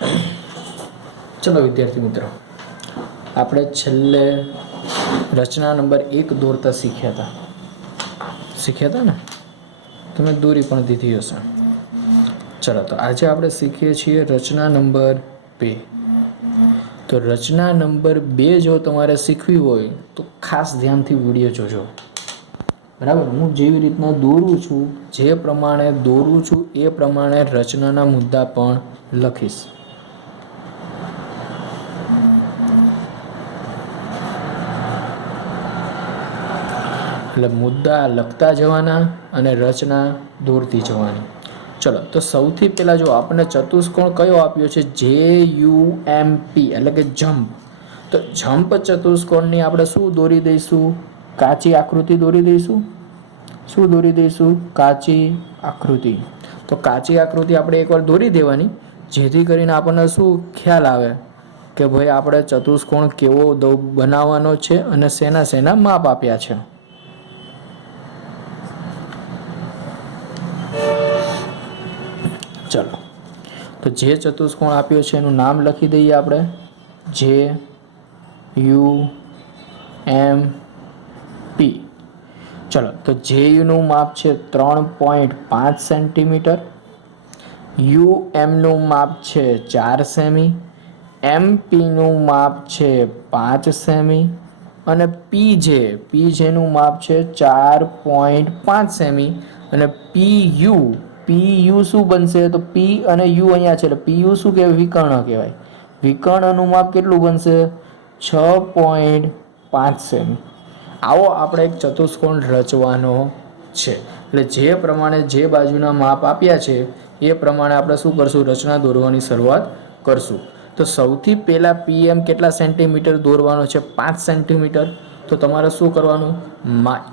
चलो विद्यार्थी मित्रों, આપણે છેલ્લે રચના નંબર 1 દોરતા શીખ્યા હતા ને? તમે દોરી પણ દીધી હશે. ચલો, તો આજે આપણે શીખીએ છીએ રચના નંબર 2. તો રચના નંબર 2 જો તમારે શીખવી હોય તો ખાસ ધ્યાનથી વિડીયો જોજો. બરાબર? હું જેવી રીતના દોરું છું, જે પ્રમાણે દોરું છું એ પ્રમાણે રચનાના મુદ્દા પણ લખીશ. એટલે મુદ્દા લખતા જવાના અને રચના દોરતી જવાની. ચલો, તો સૌથી પહેલાં જો આપણને ચતુષ્કોણ કયો આપ્યો છે? JUMP એટલે કે જમ્પ. તો જમ્પ ચતુષ્કોણની આપણે શું દોરી દઈશું? કાચી આકૃતિ દોરી દઈશું. શું દોરી દઈશું? કાચી આકૃતિ. તો કાચી આકૃતિ આપણે એકવાર દોરી દેવાની, જેથી કરીને આપણને શું ખ્યાલ આવે કે ભાઈ આપણે ચતુષ્કોણ કેવો બનાવવાનો છે અને શેના શેના માપ આપ્યા છે. ચલો, તો જે ચતુષ્કોણ આપ્યો છે એનું નામ લખી દઈએ આપણે. JUMP. ચલો, તો JU નું માપ છે 3.5 સેન્ટીમીટર, UM નું માપ છે 4 સેમી, MP નું માપ છે 5 સેમી અને PJ નું માપ છે 4.5 સેમી અને PU શું બનશે? તો P અને U અહીંયા છે એટલે PU શું કહેવાય? વિકર્ણ કહેવાય. વિકર્ણનું માપ કેટલું બનશે? 6.5 સેમી. આવો આપણે એક ચતુષ્કોણ રચવાનો છે. એટલે જે પ્રમાણે જે બાજુના માપ આપ્યા છે એ પ્રમાણે આપણે શું કરશું? રચના દોરવાની શરૂઆત કરશું. તો સૌથી પહેલાં PM કેટલા સેન્ટીમીટર દોરવાનો છે? 5 સેન્ટીમીટર. તો તમારે શું કરવાનું?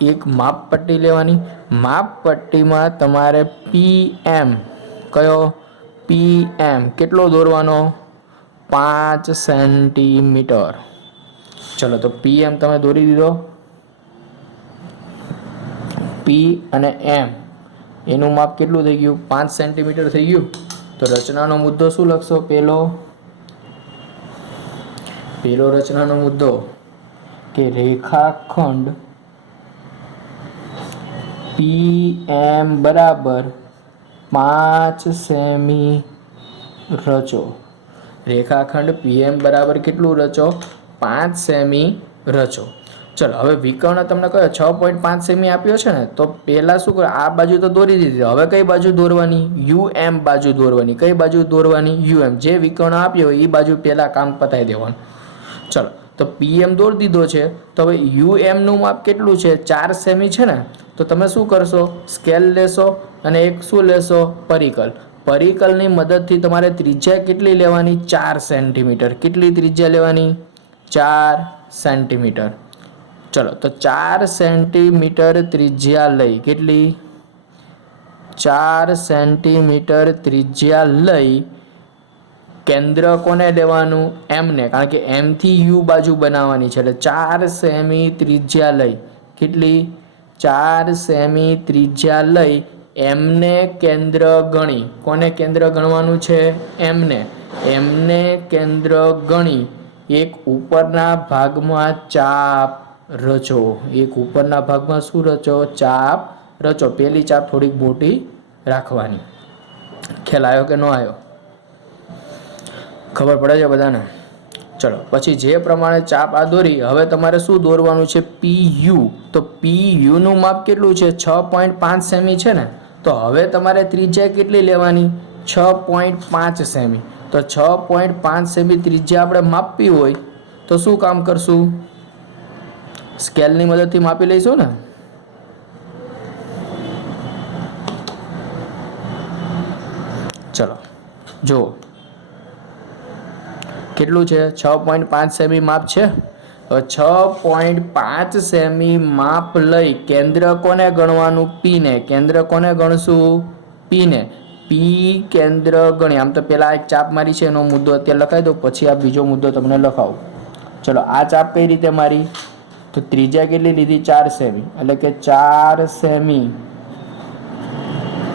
એક માપ પટ્ટી લેવાની. માપ પટ્ટીમાં તમારે PM કયો? PM કેટલો દોરવાનો? 5 સેન્ટીમીટર. ચલો, તો PM તમે દોરી દીધો. P અને M એનું માપ કેટલું થઈ ગયું? 5 સેન્ટીમીટર થઈ ગયું. તો રચનાનો મુદ્દો શું લખશો? પેલો રચનાનો મુદ્દો કે રેખાખંડ PM બરાબર 5 સેમી રચો. રેખાખંડ PM બરાબર કેટલું રચો? 5 સેમી રચો. ચલો, હવે વિકર્ણ તમને કયો 6.5 સેમી આપ્યો છે ને? તો પહેલા શું કરો? આ બાજુ તો દોરી દીધી. હવે કઈ બાજુ દોરવાની? UM બાજુ દોરવાની. કઈ બાજુ દોરવાની? UM. જે વિકર્ણ આપ્યો એ બાજુ પહેલા કામ પતાવી દેવાનું. ચલો, તો PM દોરી દીધો છે. તો હવે UM નું માપ કેટલું છે? 4 સેમી છે ને? તો તમે શું કરશો? સ્કેલ લેશો અને એક શું લેશો? પરિકલ. પરિકલની મદદથી તમારે ત્રિજ્યા કેટલી લેવાની? 4 સેન્ટીમીટર. કેટલી ત્રિજ્યા લેવાની? 4 સેન્ટીમીટર. ચલો, તો 4 સેન્ટીમીટર ત્રિજ્યા લઈ. કેટલી? 4 સેન્ટીમીટર ત્રિજ્યા લઈ કેન્દ્ર કોને લેવાનું? M ને. કારણ કે M થી U બાજુ બનાવવાની છે એટલે 4 સેમી ત્રિજ્યા લઈ. કેટલી? 4 સેમી ત્રિજ્યા લઈ M ને કેન્દ્ર ગણી. કોને કેન્દ્ર ગણવાનું છે? M ને. M ને કેન્દ્ર ગણી એક ઉપરના ભાગમાં ચાપ રચો. એક ઉપરના ભાગમાં શું રચો? ચાપ રચો. પેલી ચાપ થોડીક મોટી રાખવાની. ખ્યાલ આવ્યો કે ન આવ્યો? ખબર પડે છે બધાને? ચલો, પછી જે પ્રમાણે ચાપ આ દોરી, હવે તમારે શું દોરવાનું છે? PU. તો PU નું માપ કેટલું છે? 6.5 સેમી છે ને? તો હવે તમારે ત્રિજ્યા કેટલી લેવાની? 6.5 સેમી. તો 6.5 સેમી ત્રિજ્યા આપણે માપવી હોય તો શું કામ કરશું? સ્કેલની મદદથી માપી લઈશું ને? ચલો, જુઓ કેટલું છે? 6.5 સેમી માપ છે. 6.5 સેમી માપ લઈ કેન્દ્ર કોને ગણવાનું? P ને. કેન્દ્ર કોને ગણશું? P ને. P કેન્દ્ર ગણી. આમ તો પેલા એક ચાપ મારી છે એનો મુદ્દો અત્યારે લખાવી દો, પછી આ બીજો મુદ્દો તમને લખાવું. ચલો, આ ચાપ કઈ રીતે મારી? તો ત્રિજ્યા કેટલી લીધી? 4 સેમી. એટલે કે 4 સેમી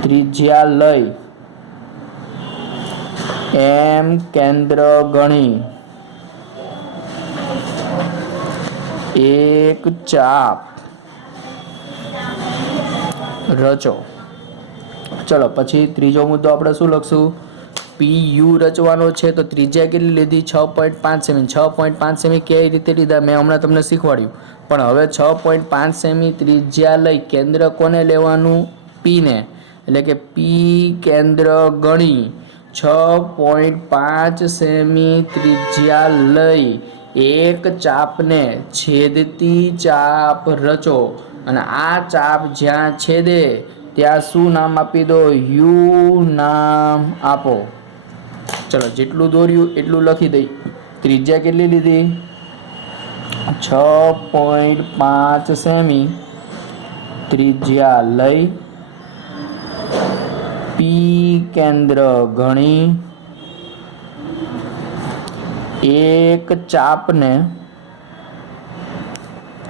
ત્રિજ્યા લઈ એમ કેન્દ્ર ગણી એક ચાપ રચો. ચલો પછી ત્રીજો મુદ્દો આપણે શું લખશું? પી યુ રચવાનો છે તો ત્રિજ્યા કેટલી લીધી? 6.5 સેમી. 6.5 સેમી કઈ રીતે લીધા મેં હમણાં તમને શીખવાડ્યું. પણ હવે 6.5 સેમી ત્રિજ્યા લઈ કેન્દ્ર કોને લેવાનું? પી ને. એટલે કે પી કેન્દ્ર ગણી 6.5 સેમી ત્રિજ્યા લઈ એક ચાપને છેદતી ચાપ રચો. અને આ ચાપ જ્યાં છેદે ત્યાં શું નામ આપી દો? યુ નામ આપો. ચલો જેટલું દોર્યું એટલું લખી દઈ. ત્રિજ્યા કેટલી લીધી? 6.5 સેમી ત્રિજ્યા લઈ પી કેન્દ્ર ગણી એક ચાપને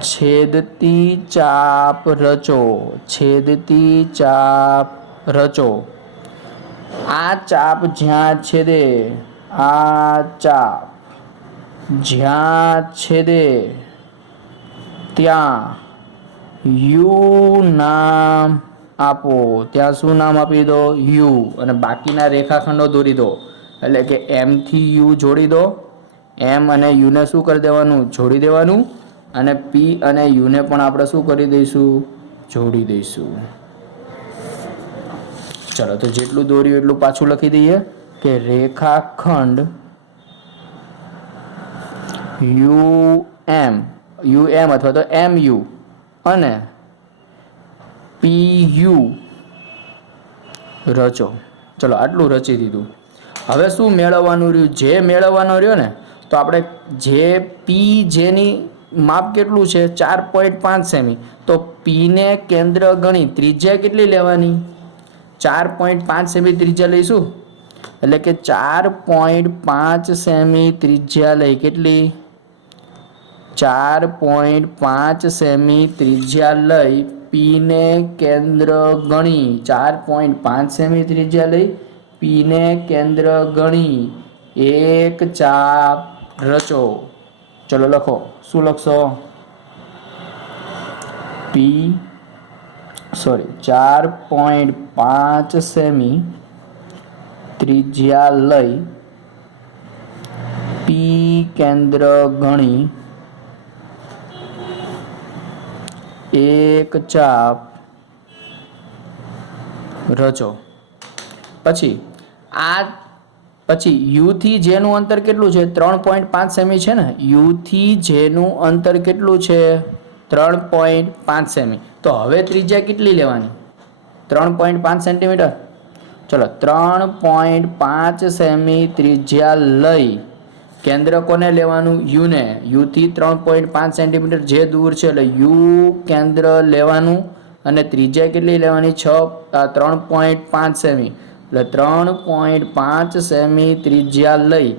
છેદતી ચાપ રચો. છેદતી ચાપ રચો. આ ચાપ જ્યાં છેદે, આ ચાપ જ્યાં છેદે ત્યાં યુ નામ આપો. ત્યાં શું નામ આપી દો? યુ. અને બાકીના રેખાખંડો દોરી દો. એટલે કે એમ થી યુ જોડી દો. એમ અને યુને શું કરી દેવાનું? જોડી દેવાનું. અને પી અને યુને પણ આપણે શું કરી દઈશું? જોડી દઈશું. ચલો તો જેટલું દોર્યું એટલું પાછું લખી દઈએ કે રેખાખંડ યુ એમ અથવા તો એમ યુ અને પી યુ રચો. ચલો આટલું રચી દીધું. હવે શું મેળવવાનું રહ્યું? જે મેળવવાનો રહ્યો ને તો આપણે જે પી જેની માપ કેટલું છે? 4.5 સેમી. તો પી ને કેન્દ્ર ગણી ત્રિજ્યા કેટલી લેવાની? 4.5 સેમી ત્રિજ્યા લઈશું. એટલે કે 4.5 સેમી ત્રિજ્યા લઈ કેટલી? 4.5 સેમી ત્રિજ્યા લઈ પી ને કેન્દ્ર ગણી 4.5 સેમી ત્રિજ્યા લઈ પી ને કેન્દ્ર ગણી એક ચાપ રચો. ચલો લખો. શું લખશો? પી 4.5 સેમી ત્રિજ્યા લઈ પી કેન્દ્ર ગણી એક ચાપ રચો. પછી યુ થી જેનું અંતર કેટલું છે? 3.5 સેમી છે ને. યુ થી જેનું અંતર કેટલું છે? 3.5 સેમી. તો હવે ત્રિજ્યા કેટલી લેવાની? 3.5 સેન્ટીમીટર. ચલો 3.5 સેમી ત્રિજ્યા લઈ કેન્દ્ર કોને લેવાનું? યુ ને. યુ થી 3.5 સેન્ટીમીટર જે દૂર છે એટલે યુ કેન્દ્ર લેવાનું. અને ત્રિજ્યા કેટલી લેવાની? 3.5 સેમી. એટલે 3.5 સેમી ત્રિજ્યા લઈ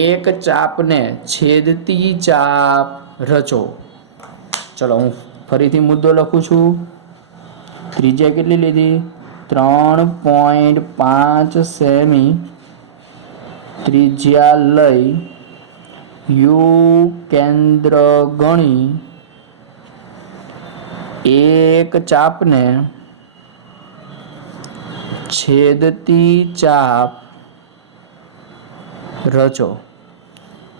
એક ચાપને છેદતી ચાપ રચો. ચલો હું ફરીથી મુદ્દો લખું છું. ત્રિજ્યા કેટલી લીધી? 3.5 સેમી ત્રિજ્યા લઈ યુ કેન્દ્ર ગણી એક ચાપને છેદતી ચાપ રચો.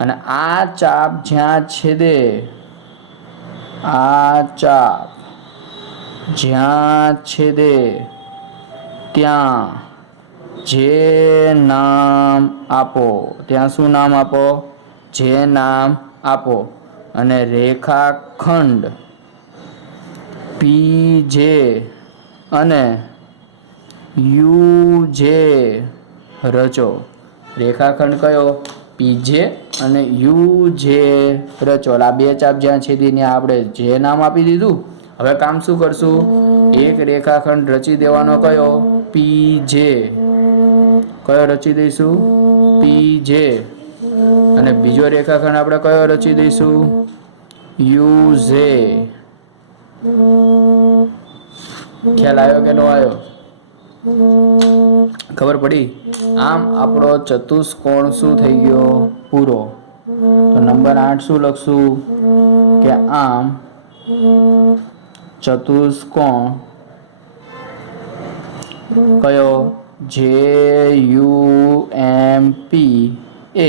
અને આ ચાપ જ્યાં છેદે, આ ચાપ જ્યાં છેદે ત્યાં જે નામ આપો. ત્યાં શું નામ આપો? જે નામ આપો. અને રેખાખંડ પી જે અને યુ જે રચો. રેખાખંડ કયો? પી જે અને યુ જે રચો. આ બે ચાપ જ્યાં છેદીને આપણે જે નામ આપી દીધું. હવે કામ શું કરશું? એક રેખાખંડ રચી દેવાનો કયો? પી જે. કયો રચી દઈશું? પી જે. અને બીજો રેખાખંડ આપણે કયો રચી દઈશું? યુ જે. ખ્યાલ આવ્યો કે ન આવ્યો? ખબર પડી? આમ આપણો ચતુષ્કોણ શું થઈ ગયો? પૂરો. તો નંબર 8 શું લખશું કે આમ ચતુષ્કોણ કયો? JUMP એ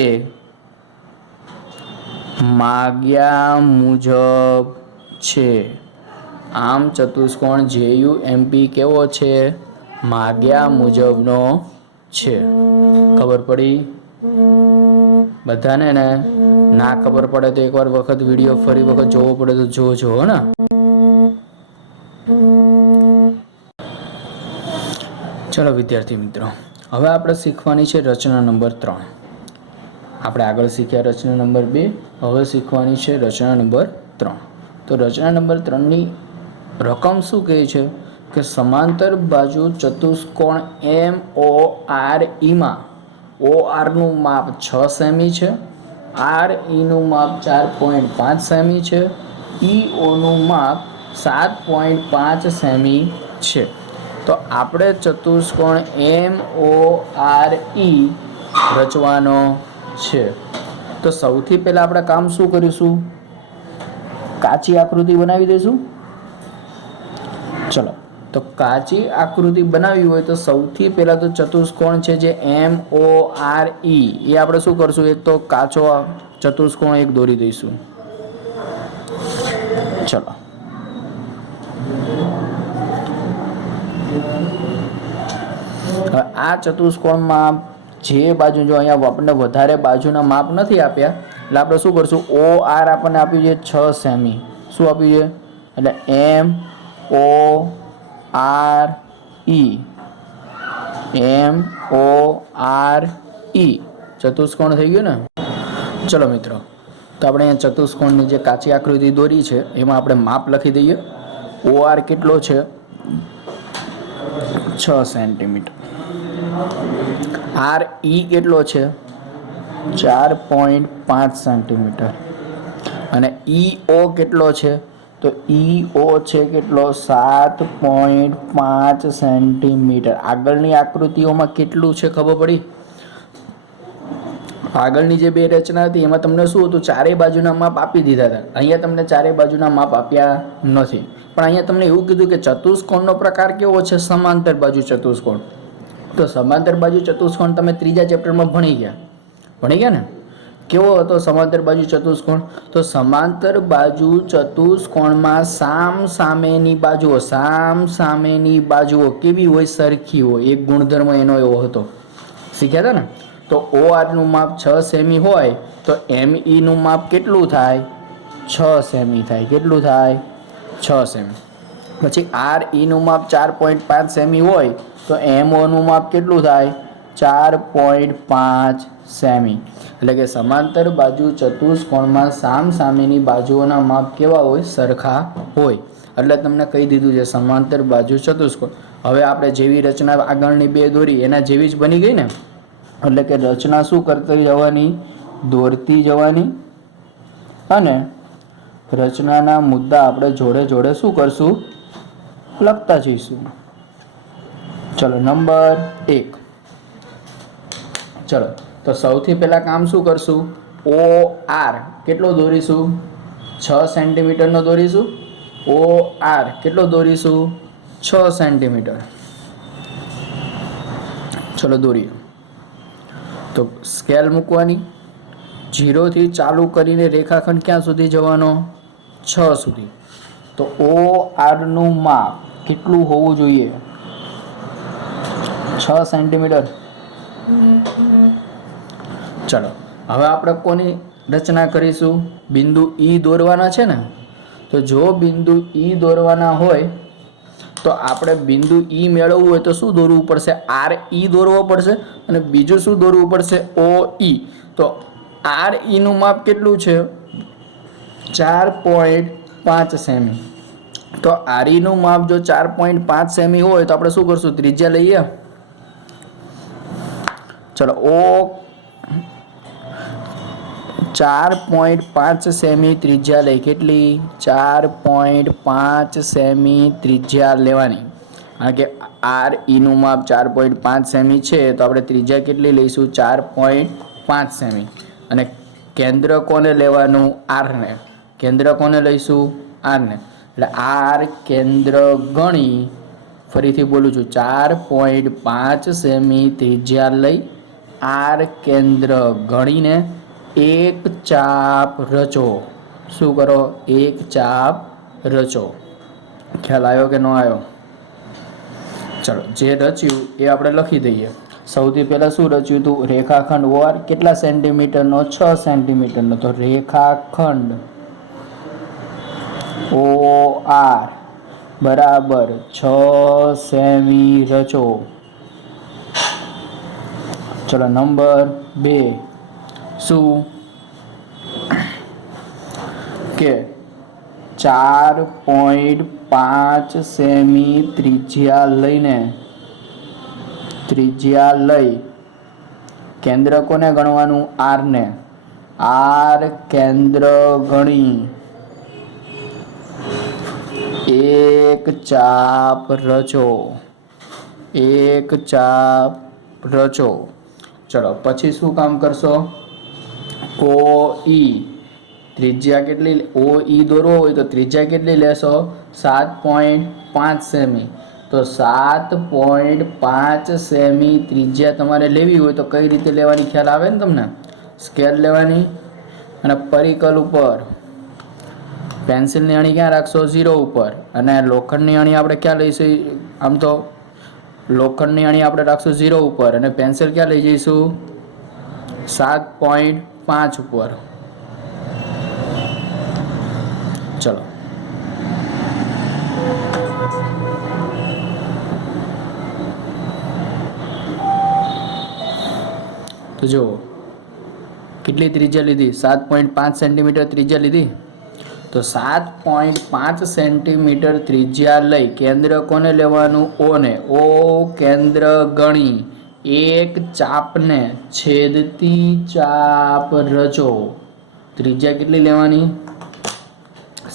માગ્યા મુજબ છે. આમ ચતુષ્કોણ JUMP કેવો છે? માગ્યા મુજબનો છે. ખબર પડી બધાને ને? ના ખબર પડે તો એકવાર વખત વિડીયો ફરી વખત જોવો પડે તો જોજો ને. ચલો વિદ્યાર્થી મિત્રો, હવે આપણે શીખવાની છે રચના નંબર 3. આપણે આગળ શીખ્યા રચના નંબર 2, હવે શીખવાની છે રચના નંબર 3. તો રચના નંબર 3ની રકમ શું કહે છે કે સમાંતર બાજુ ચતુષ્કોણ MORE માં OR નું માપ 6 સેમી છે, RE નું માપ 4.5 સેમી છે, EO નું માપ 7.5 સેમી છે. તો આપણે ચતુષ્કોણ MORE રચવાનો છે. તો સૌથી પહેલા આપણે કામ શું કરીશું? કાચી આકૃતિ બનાવી દઈશું. ચલો, તો કાચી આકૃતિ બનાવી હોય તો સૌથી પહેલા તો ચતુષ્કોણ છે જે MORE એ આપણે શું કરશું? એક તો કાચો ચતુષ્કોણ એક દોરી દઈશું. ચલો, આ ચતુષ્કોણમાં જે બાજુ, જો અહીંયા આપણને વધારે બાજુના માપ નથી આપ્યા એટલે આપણે શું કરશું? OR આપણને આપ્યું છે 6 સેમી. શું આપ્યું છે? એટલે MORE ચતુષ્કોણ થઈ ગયું ને. ચલો મિત્રો, તો આપણે અહીંયા ચતુષ્કોણની જે કાચી આકૃતિ દોરી છે એમાં આપણે માપ લખી દઈએ. OR કેટલો છે? 6 સેન્ટીમીટર. RE કેટલો છે? 4.5 સેન્ટીમીટર. અને EO કેટલો છે? તો EO છે કેટલો? 7.5 સેન્ટીમીટર. આગળની આકૃતિઓમાં કેટલું છે ખબર પડી? આગળની જે 2 રચના હતી એમાં તમને શું હતું? ચારેય બાજુના માપ આપી દીધા હતા. અહીંયા તમને ચારેય બાજુના માપ આપ્યા નથી, પણ અહીંયા તમને એવું કીધું કે ચતુષ્કોણનો પ્રકાર કેવો છે? સમાંતર બાજુ ચતુષ્કોણ. તો સમાંતર બાજુ ચતુષ્કોણ તમે 3જા ચેપ્ટરમાં ભણી ગયા ને? કેવો હતો સમાંતર બાજુ ચતુષ્કોણ? તો સમાંતર બાજુ ચતુષ્કોણમાં સામસામેની બાજુઓ કેવી હોય? સરખી હોય. એક ગુણધર્મ એનો એવો હતો. શીખ્યા હતા ને? તો OR નું માપ 6 સેમી હોય તો ME નું માપ કેટલું થાય? 6 સેમી થાય. કેટલું થાય? 6 સેમી. પછી RE નું માપ 4.5 સેમી હોય તો MO નું માપ કેટલું થાય? 4.5 સેમી. એટલે કે સમાંતર બાજુ ચતુષ્કોણમાં સામસામેની બાજુઓના માપ કેવા હોય? સરખા હોય. એટલે તમને કહી દીધું છે સમાંતર બાજુ ચતુષ્કોણ. હવે આપણે જેવી રચના આગળની 2 દોરી એના જેવી જ બની ગઈ ને. એટલે કે રચના શું કરતી જવાની? દોરતી જવાની. અને રચનાના મુદ્દા આપણે જોડે જોડે શું કરશું? લખતા જઈશું. ચલો, નંબર 1. ચલો, તો સૌથી પહેલા કામ શું કરશું? OR કેટલો દોરીશું? 6 સેન્ટીમીટરનો દોરીશું. OR કેટલો દોરીશું? 6 સેન્ટીમીટર. ચલો દોરીએ. તો સ્કેલ મૂકવાની. 0 થી ચાલુ કરીને રેખાખંડ ક્યાં સુધી જવાનો? 6 સુધી. તો OR નું માપ કેટલું હોવું જોઈએ? 6 સેન્ટીમીટર. ચલો, હવે આપણે કોની રચના કરીશું? બિંદુ E દોરવાના છે ને. તો જો બિંદુ E દોરવાના હોય તો આપણે બિંદુ E મેળવવું હોય તો શું દોરવું પડશે? RE દોરવો પડશે. અને બીજું શું દોરવું પડશે? OE. તો RE નું માપ કેટલું છે? 4.5 સેમી. તો RE નું માપ જો 4.5 સેમી હોય તો આપણે શું કરશું? ત્રિજ્યા લઈએ. ચલો, 4.5 સેમી ત્રિજ્યા લઈ. કેટલી? 4.5 સેમી ત્રિજ્યા લેવાની. કારણ કે આર ઈનું માપ 4.5 સેમી છે તો આપણે ત્રિજ્યા કેટલી લઈશું 4.5 સેમી અને કેન્દ્ર કોને લેવાનું આરને કેન્દ્ર કોને લઈશું આરને એટલે આર કેન્દ્ર ગણી ફરીથી બોલું છું 4.5 સેમી ત્રિજ્યા લઈ આર કેન્દ્ર ગણીને એક ચાપ રચો શું કરો એક ચાપ રચો ખ્યાલ આવ્યો કે ન આવ્યો ચલો જે રચ્યું એ આપણે લખી દઈએ સૌથી પહેલા શું રચ્યું હતું રેખાખંડ ઓઆર કેટલા સેન્ટીમીટરનો 6 સેન્ટીમીટરનો તો રેખાખંડ ઓઆર બરાબર 6 સેમી રચો ચલો નંબર 2 શું કે 4.5 સેમી ત્રિજ્યા લઈ કેન્દ્ર કોને ગણવાનું આર ને આર કેન્દ્ર ગણી એક ચાપ રચો ચલો પછી શું કામ કરશો ઓ ઈ ત્રિજ્યા કેટલી ઓ ઈ દોરવો હોય તો ત્રિજ્યા કેટલી લેશો 7.5 સેમી તો 7.5 સેમી ત્રિજ્યા તમારે લેવી હોય તો કઈ રીતે લેવાની ખ્યાલ આવે ને તમને સ્કેલ લેવાની અને પરિકલ ઉપર પેન્સિલની અણી ક્યાં રાખશો 0 ઉપર અને લોખંડની અણી આપણે ક્યાં લઈશું આમ તો લોખંડની અણી આપણે રાખશું 0 ઉપર અને પેન્સિલ ક્યાં લઈ જઈશું 7.5 ઉપર ચલો તો જુઓ કેટલી ત્રિજ્યા લીધી 7.5 સેન્ટીમીટર ત્રિજ્યા લીધી તો 7.5 સેન્ટીમીટર ત્રિજ્યા લઈ કેન્દ્ર કોને લેવાનું ઓ ને ઓ કેન્દ્ર ગણી એક ચાપને છેદતી ચાપ રચો ત્રિજ્યા કેટલી લેવાની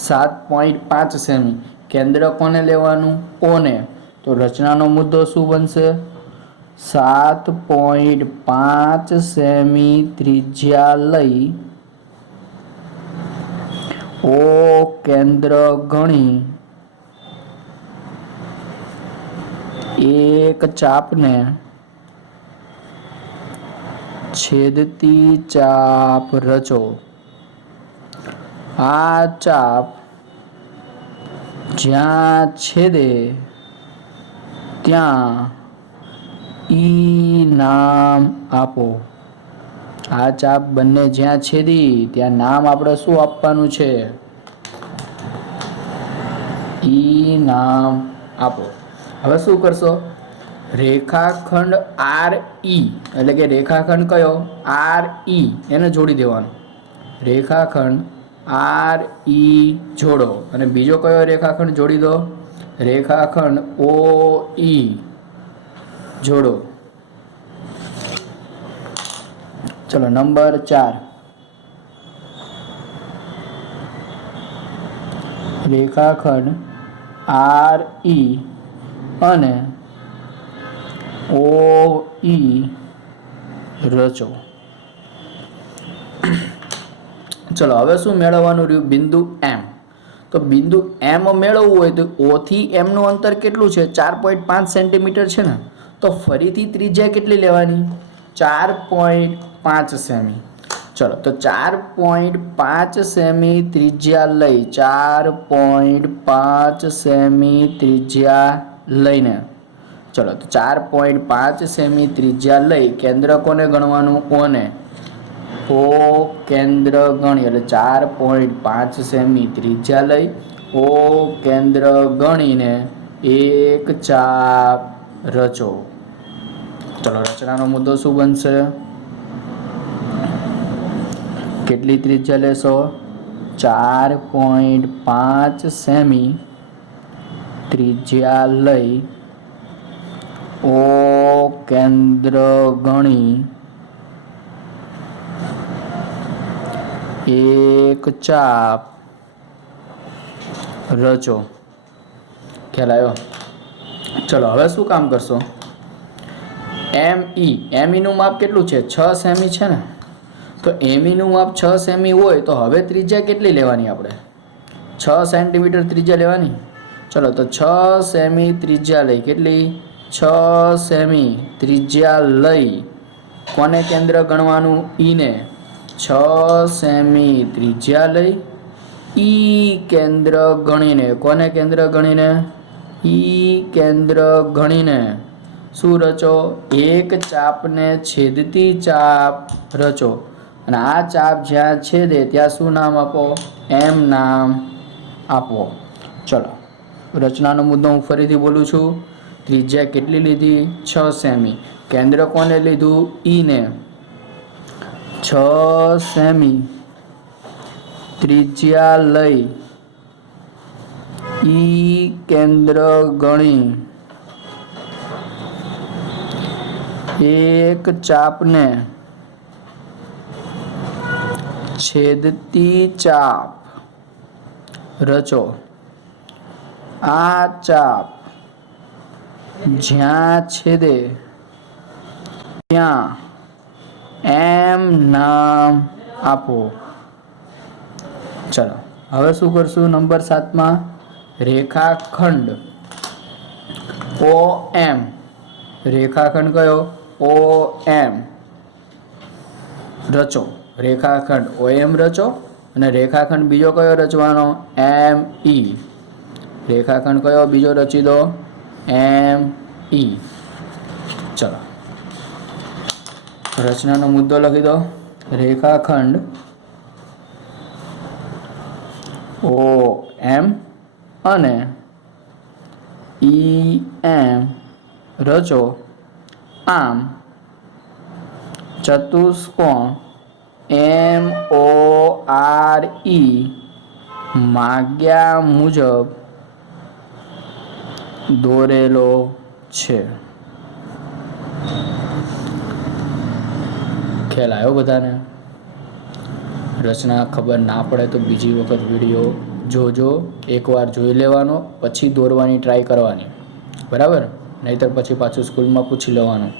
7.5 સેમી કેન્દ્ર કોને લેવાનું ઓ ને તો રચનાનો મુદ્દો શું બનશે 7.5 સેમી ત્રિજ્યા લઈ ઓ કેન્દ્ર ગણી એક ચાપને છેદતી ચાપ રચો આ ચાપ જ્યાં છેદે ત્યાં ઈ નામ આપો આ ચાપ બંને જ્યાં છેદી ત્યાં નામ આપણે શું આપવાનું છે ઈ નામ આપો હવે શું કરશો રેખાખંડ આર ઈ એટલે કે રેખાખંડ કયો આર ઈ એને જોડી દેવાનો રેખાખંડ આર ઈ જોડો અને બીજો કયો રેખાખંડ જોડી દો રેખાખંડ ઓ ઈ જોડો ચલો નંબર 4 રેખાખંડ આર ઈ અને ઓ ઈ રચો ચલો હવે શું મેળવવાનું રહ્યું બિંદુ એમ તો બિંદુ એમ મેળવવું હોય તો ઓ થી એમ નું અંતર કેટલું છે 4.5 સેન્ટીમીટર છે ને તો ફરીથી ત્રિજ્યા કેટલી લેવાની 4.5 સેમી ચલો તો 4.5 સેમી ત્રિજ્યા લઈ 4.5 સેમી ત્રિજ્યા લઈને ચલો તો 4.5 સેમી ત્રિજ્યા લઈ કેન્દ્ર કોને ગણવાનું ઓ ને ઓ કેન્દ્ર ગણી એટલે 4.5 સેમી ત્રિજ્યા લઈ ઓ કેન્દ્ર ગણીને એક ચાપ રચો ચલો રચનાનો મુદ્દો શું બનશે કેટલી ત્રિજ્યા લેશો 4.5 સેમી ત્રિજ્યા લઈ ઓ કેન્દ્ર ગણી એક ચાપ રચો ખ્યાલ આવ્યો ચલો હવે શું કામ કરશો? એમઈનું માપ કેટલું છે? 6 સેમી છે ને. તો એમઈનું માપ 6 સેમી હોય તો હવે ત્રિજ્યા કેટલી લેવાની આપણે? 6 સેન્ટીમીટર ત્રિજ્યા લેવાની. ચલો તો 6 સેમી ત્રિજ્યા લઈ. કેટલી? 6 સેમી ત્રિજ્યા લઈ કોને કેન્દ્ર ગણવાનું? ઈને. 6 સેમી ત્રિજ્યા લઈ ઈ કેન્દ્ર ગણીને. કોને કેન્દ્ર ગણીને? ઈ કેન્દ્ર ગણીને શું રચો? એક ચાપને છેદતી ચાપ રચો. અને આ ચાપ જ્યાં છેદે ત્યાં શું નામ આપો? એમ નામ આપો. ચલો રચનાનો મુદ્દો હું ફરીથી બોલું છું. ત્રિજ્યા કેટલી લીધી? 6 સેમી. કેન્દ્ર કોને લીધું? ઈને. 6 સેમી ત્રિજ્યા લઈ ઈ કેન્દ્ર ગણી એક ચાપને છેદતી ચાપ રચો. આ ચાપ જ્યાં છેદે ત્યાં એમ નામ આપો. ચલો હવે શું કરશું? નંબર 7માં રેખાખંડ OM. રેખાખંડ કયો? OM રચો. રેખાખંડ OM રચો. અને રેખાખંડ બીજો કયો રચવાનો? ME. રેખાખંડ કયો બીજો રચી દો? ME. ચલો રચનાનો મુદ્દો લખી દો. રેખાખંડ OM અને EM રચો. આમ ચતુષ્કોણ MORE માગ્યા મુજબ દોરેલો છે. ખ્યાલ આવ્યો બધાને? રચના ખબર ના પડે તો બીજી વખત વિડીયો જોજો. એકવાર જોઈ લેવાનો પછી દોરવાની ટ્રાય કરવાની. બરાબર? નહીંતર પછી પાછું સ્કૂલમાં પૂછી લેવાનું.